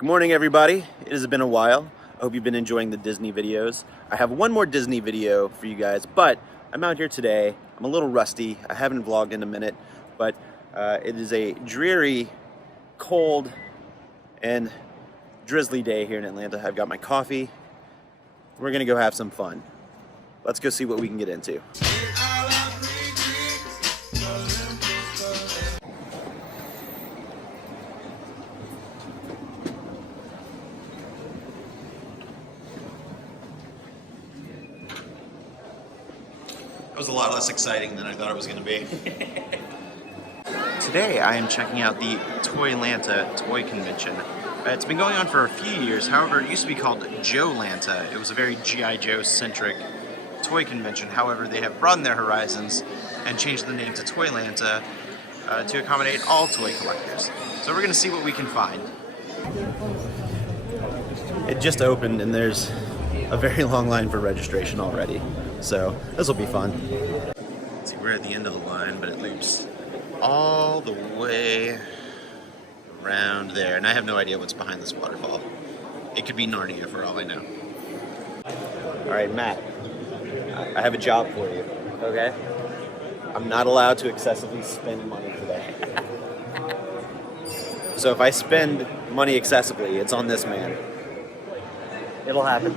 Good morning, everybody. It has been a while. I hope you've been enjoying the Disney videos. I have one more Disney video for you guys, but I'm out here today. I'm a little rusty. I haven't vlogged in a minute, but it is a dreary, cold, and drizzly day here in Atlanta. I've got my coffee. We're gonna go have some fun. Let's go see what we can get into. It was a lot less exciting than I thought it was going to be. Today I am checking out the Toylanta toy convention. It's been going on for a few years, however it used to be called Joelanta. It was a very G.I. Joe centric toy convention. However, they have broadened their horizons and changed the name to Toylanta to accommodate all toy collectors. So we're going to see what we can find. It just opened and there's a very long line for registration already. So this will be fun. Let's see, we're at the end of the line, but it loops all the way around there. And I have no idea what's behind this waterfall. It could be Narnia for all I know. All right, Matt, I have a job for you, okay? I'm not allowed to excessively spend money today. So if I spend money excessively, it's on this man. It'll happen.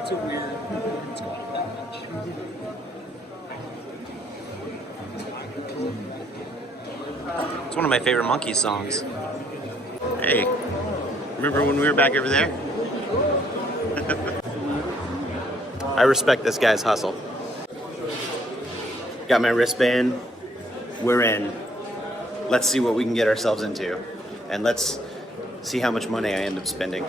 It's a weird. It's one of my favorite Monkey songs. Hey, remember when we were back over there? I respect this guy's hustle. Got my wristband. We're in. Let's see what we can get ourselves into. And let's see how much money I end up spending.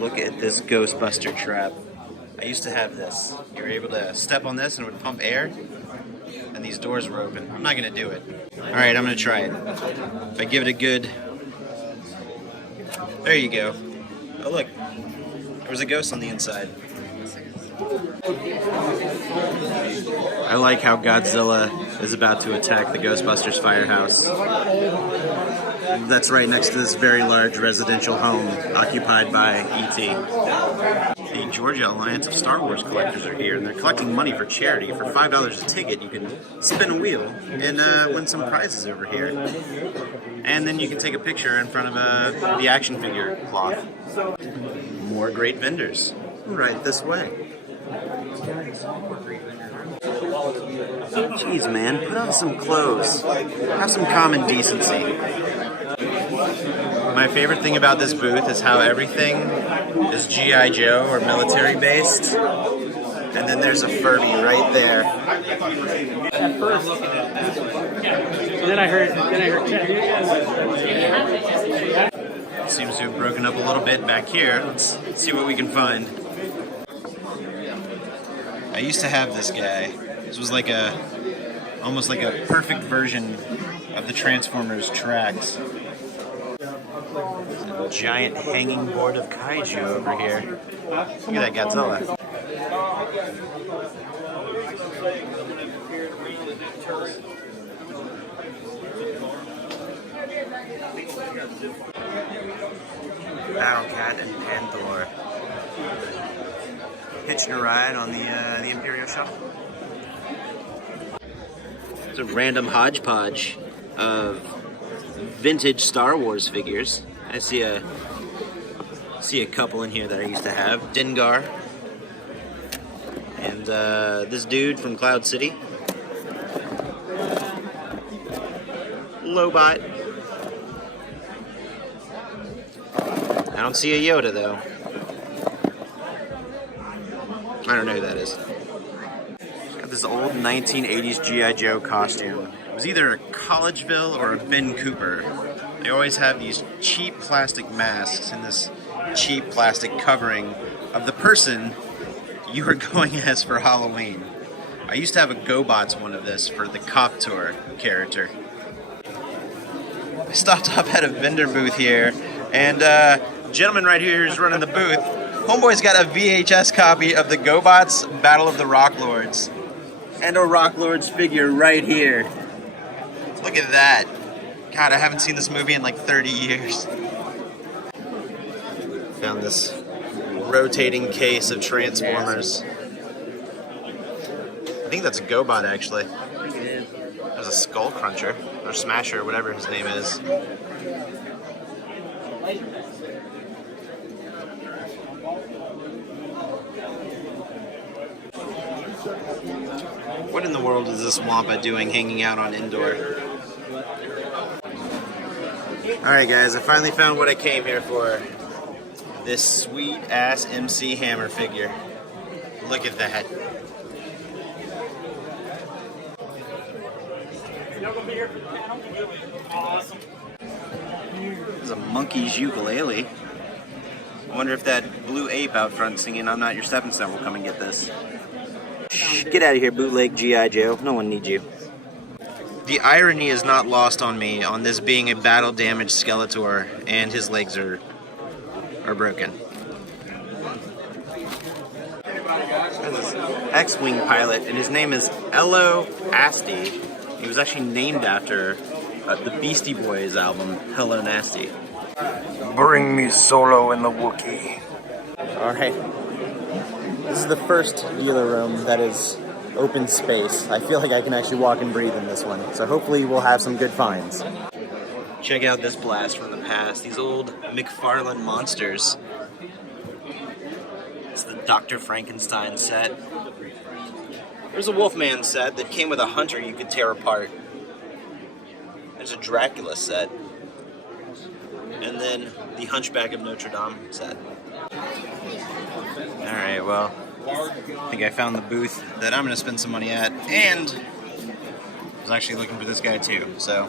Look at this Ghostbuster trap. I used to have this. You were able to step on this and it would pump air, and these doors were open. I'm not gonna do it. All right, I'm gonna try it. If I give it a good... There you go. Oh look, there was a ghost on the inside. I like how Godzilla is about to attack the Ghostbusters firehouse. That's right next to this very large residential home occupied by E.T. The Georgia Alliance of Star Wars collectors are here, and they're collecting money for charity. For $5 a ticket, you can spin a wheel and win some prizes over here. And then you can take a picture in front of the action figure cloth. More great vendors right this way. Jeez, man, put on some clothes. Have some common decency. My favorite thing about this booth is how everything is G.I. Joe or military based. And then there's a Furby right there. At first, then I heard Seems to have broken up a little bit back here. Let's see what we can find. I used to have this guy. This was like almost like a perfect version of the Transformers tracks. There's a giant hanging board of kaiju over here. Look at that Godzilla. Battlecat and Panther hitching a ride on the Imperial Shuttle. It's a random hodgepodge of vintage Star Wars figures. I see a couple in here that I used to have. Dengar and this dude from Cloud City. Lobot. I don't see a Yoda though. I don't know who that is. Got this old 1980s G.I. Joe costume. It was either a Collegeville or a Ben Cooper. They always have these cheap plastic masks and this cheap plastic covering of the person you are going as for Halloween. I used to have a GoBots one of this for the Cop Tour character. I stopped up at a vendor booth here, and gentleman right here who's running the booth, homeboy's got a VHS copy of the GoBots Battle of the Rock Lords. And a Rock Lord's figure right here. Look at that. God, I haven't seen this movie in like 30 years. Found this rotating case of Transformers. I think that's a GoBot, actually. There's a Skull Cruncher, or Smasher, whatever his name is. What in the world is this Wampa doing hanging out on indoor? Alright guys, I finally found what I came here for. This sweet ass MC Hammer figure. Look at that. Awesome. This is a monkey's ukulele. I wonder if that blue ape out front singing "I'm Not Your Stepping Stone" will come and get this. Get out of here, bootleg G.I. Joe. No one needs you. The irony is not lost on me on this being a battle-damaged Skeletor, and his legs are broken. There's this X-Wing pilot, and his name is Ello Asti. He was actually named after the Beastie Boys album, Hello Nasty. Bring me Solo in the Wookiee. Alright. This is the first dealer room that is open space. I feel like I can actually walk and breathe in this one, so hopefully we'll have some good finds. Check out this blast from the past. These old McFarlane monsters. It's the Dr. Frankenstein set. There's a Wolfman set that came with a hunter you could tear apart. There's a Dracula set. And then the Hunchback of Notre Dame set. Alright, well, I think I found the booth that I'm going to spend some money at, and I was actually looking for this guy too, so.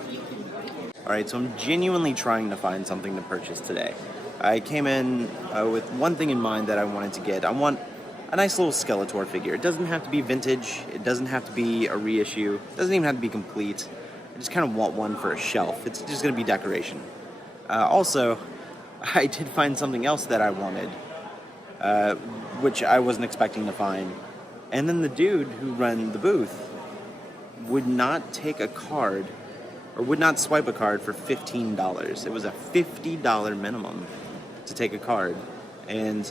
Alright, so I'm genuinely trying to find something to purchase today. I came in with one thing in mind that I wanted to get. I want a nice little Skeletor figure. It doesn't have to be vintage, it doesn't have to be a reissue, it doesn't even have to be complete. I just kind of want one for a shelf. It's just going to be decoration. Also, I did find something else that I wanted, which I wasn't expecting to find. And then the dude who ran the booth would not take a card, or would not swipe a card for $15. It was a $50 minimum to take a card. And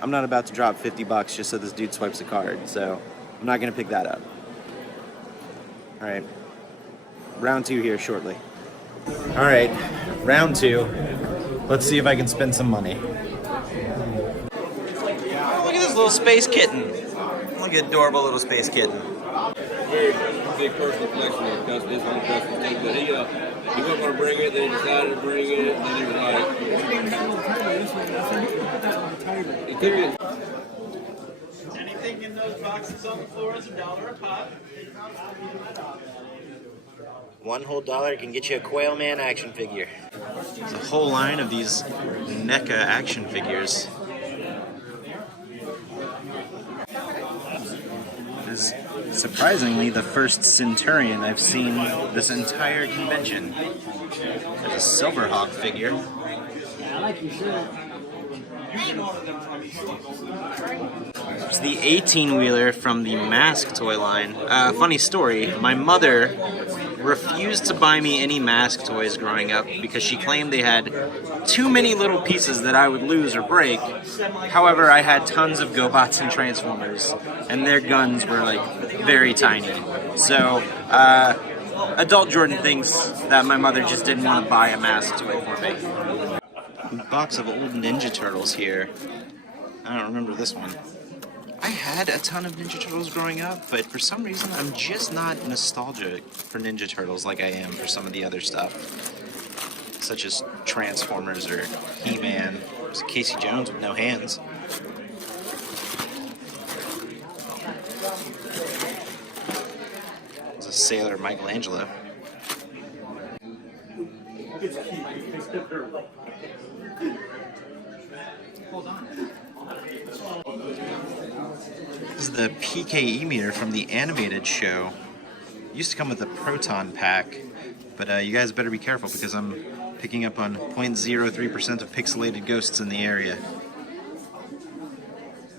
I'm not about to drop $50 just so this dude swipes a card, so I'm not going to pick that up. Alright, round 2 here shortly. Alright, round 2. Let's see if I can spend some money. Oh, look at this little space kitten. Look at adorable little space kitten. Very big personal collection of custom, his own custom thing, but he wasn't going to bring it, then he decided to bring it, and then he was like, it could be. Anything in those boxes on the floor is $1 a pop. One whole dollar can get you a Quail Man action figure. There's a whole line of these NECA action figures. This is surprisingly the first Centurion I've seen this entire convention. There's a Silverhawk figure. It's the 18-wheeler from the Mask toy line. Funny story, my mother refused to buy me any Mask toys growing up because she claimed they had too many little pieces that I would lose or break. However, I had tons of GoBots and Transformers, and their guns were like very tiny. So, adult Jordan thinks that my mother just didn't want to buy a Mask toy for me. A box of old Ninja Turtles here. I don't remember this one. I had a ton of Ninja Turtles growing up, but for some reason I'm just not nostalgic for Ninja Turtles like I am for some of the other stuff, such as Transformers or He-Man. There's Casey Jones with no hands. There's a Sailor Michelangelo. This is the PKE meter from the animated show. It used to come with a proton pack, but you guys better be careful because I'm picking up on 0.03% of pixelated ghosts in the area.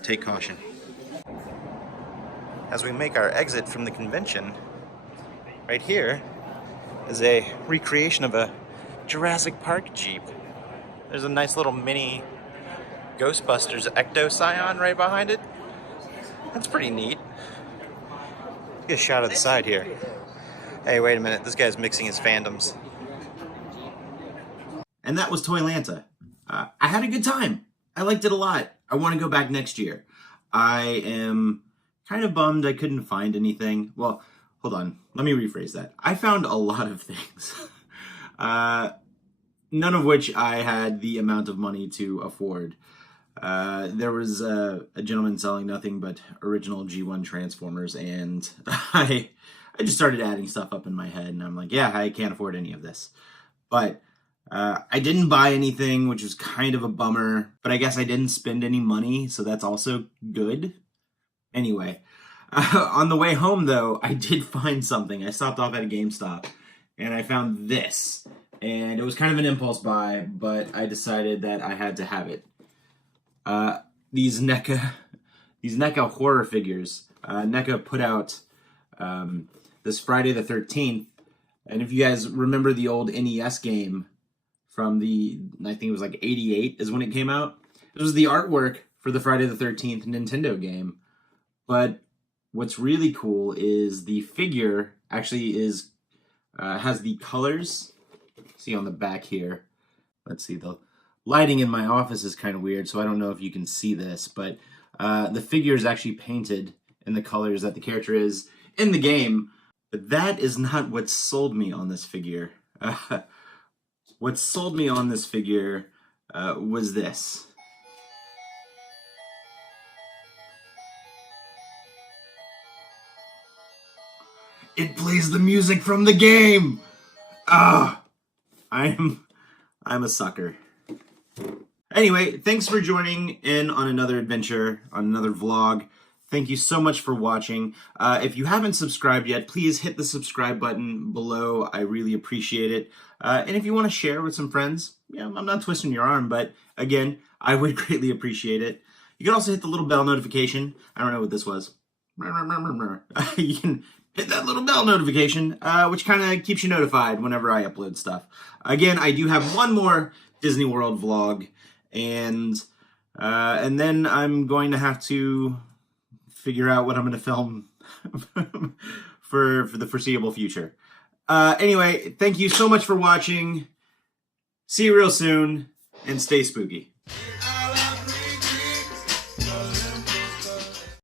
Take caution. as we make our exit from the convention. Right here is a recreation of a Jurassic Park Jeep. There's a nice little mini Ghostbusters Ecto Scion right behind it. That's pretty neat. Get a shot of the side here. Hey, wait a minute. This guy's mixing his fandoms. And that was Toylanta. I had a good time. I liked it a lot. I want to go back next year. I am kind of bummed I couldn't find anything. Well, hold on. Let me rephrase that. I found a lot of things. None of which I had the amount of money to afford. There was a gentleman selling nothing but original G1 Transformers, and I just started adding stuff up in my head, and I'm like, yeah, I can't afford any of this. But I didn't buy anything, which was kind of a bummer, but I guess I didn't spend any money, so that's also good. Anyway, on the way home, though, I did find something. I stopped off at a GameStop, and I found this. And it was kind of an impulse buy, but I decided that I had to have it. These NECA horror figures. NECA put out this Friday the 13th, and if you guys remember the old NES game from I think it was like 88 is when it came out. It was the artwork for the Friday the 13th Nintendo game. But what's really cool is the figure actually has the colors. See on the back here. Let's see, the lighting in my office is kind of weird, so I don't know if you can see this, but the figure is actually painted in the colors that the character is in the game. But that is not what sold me on this figure. What sold me on this figure was this. It plays the music from the game! I'm a sucker. Anyway, thanks for joining in on another adventure, on another vlog. Thank you so much for watching. If you haven't subscribed yet, please hit the subscribe button below. I really appreciate it. And if you want to share with some friends, yeah, I'm not twisting your arm, but again, I would greatly appreciate it. You can also hit the little bell notification. I don't know what this was. You can hit that little bell notification, which kind of keeps you notified whenever I upload stuff. Again, I do have one more Disney World vlog, and then I'm going to have to figure out what I'm going to film for the foreseeable future. Anyway, thank you so much for watching. See you real soon, and stay spooky.